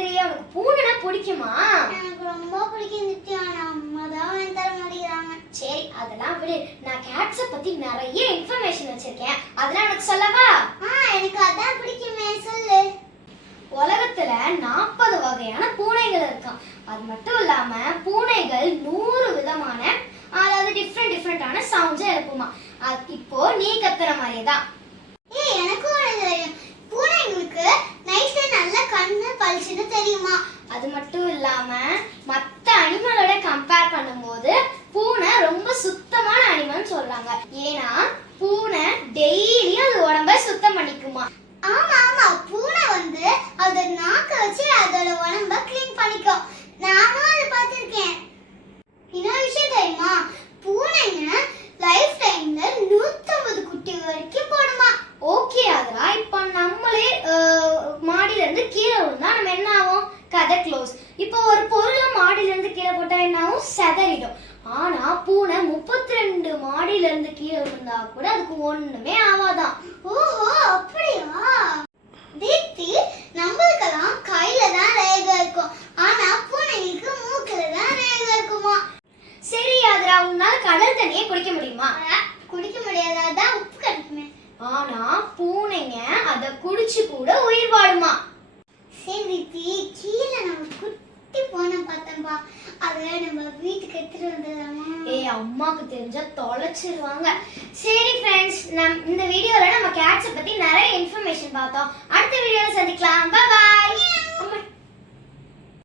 தெரியும். உனக்கு பூனைனா பிடிக்குமா? எனக்கு ரொம்ப பிடிக்கும் நித்யா. ஆனா அம்மா தான் வாங்கி தர மாட்டேங்கிறாங்க. சரி அதெல்லாம் விடு. நான் கேட்ஸை பத்தி நிறைய இன்ஃபர்மேஷன் வச்சிருக்கேன். அதெல்லாம் எனக்கு சொல்லவா? எனக்கு அதான் பிடிக்குமே, சொல்லு. உலகத்துல 40 வகையான பூனைகள் இருக்காம். அது மட்டும் இல்லாம பூனைகள் 100 விதமான அதாவது டிஃப்ரெண்டான சவுண்ட்ஸ் எழுப்புமா. இப்போ நீ கத்துற மாதிரியே தான். எனக்கும் ஒண்ணு தெரியும். பூனைங்களுக்கு நைட்ல நல்ல கண்ணு பளிச்சுன்னு தெரியுமா? அது மட்டும் இல்லாம மத்த அனிமலோட கம்பேர் பண்ணும்போது பூனை ரொம்ப சுத்தமான அனிமல்னு சொல்றாங்க. ஏன்னா பூனை டெய்லி அது உடம்ப சுத்தம் பண்ணிக்குமா. ஆமா, பூனை வந்து அதோட நாக்க வச்சு அதோட உடம்ப க்ளீன் பண்ணிக்கும். நானும் அதை பார்த்திருக்கேன். இன்னொரு விஷயம் தெரியுமா? பூனைங்க லைஃப் டைம்ல 150 குட்டி வரைக்கும் போடுமா. ஓகே அதெல்லாம் இப்போ நம்மளே மாடியில இருந்து கீழே விழுந்தா நம்ம என்ன ஆகும்? கதை க்ளோஸ். இப்போ ஒரு பொருளை மாடியில இருந்து கீழே போட்டா என்ன ஆகும்? செதறிடும். ஆனா பூனை 32 மாடியில இருந்து கீழே விழுந்தா கூட அதுக்கு ஒண்ணுமே ஆவாதான். ஓஹோ, அப்படியா? தீப்தி, நம்மளுக்கெல்லாம் கையில தான் ரேகை இருக்கும். ஆனா பூனைங்களுக்கு மூக்குல தான் ரேகை இருக்குமா. சரி அதுரா, உன்னால கடல் தண்ணியே குடிக்க முடியுமா? குடிக்க முடியாது, அதான் உப்பு கிடைக்குமே. ஆனா பூனைங்க அத குடிச்சு கூட உயிர் வாழுமா. சரி தீப்தி, கீழே நம்ம குட்டி பூனை பார்த்தோம்பா. அதை நம்ம வீட்டுக்கு எடுத்துட்டு வந்துடலாமா? அம்மாக்கு தெரிஞ்சா தொலைச்சிருவாங்க. சரி ஃப்ரெண்ட்ஸ், இந்த வீடியோல நம்ம கேட்ஸை பத்தி நிறைய இன்ஃபர்மேஷன் பார்த்தோம். அடுத்த வீடியோல சந்திக்கலாம். Bye bye.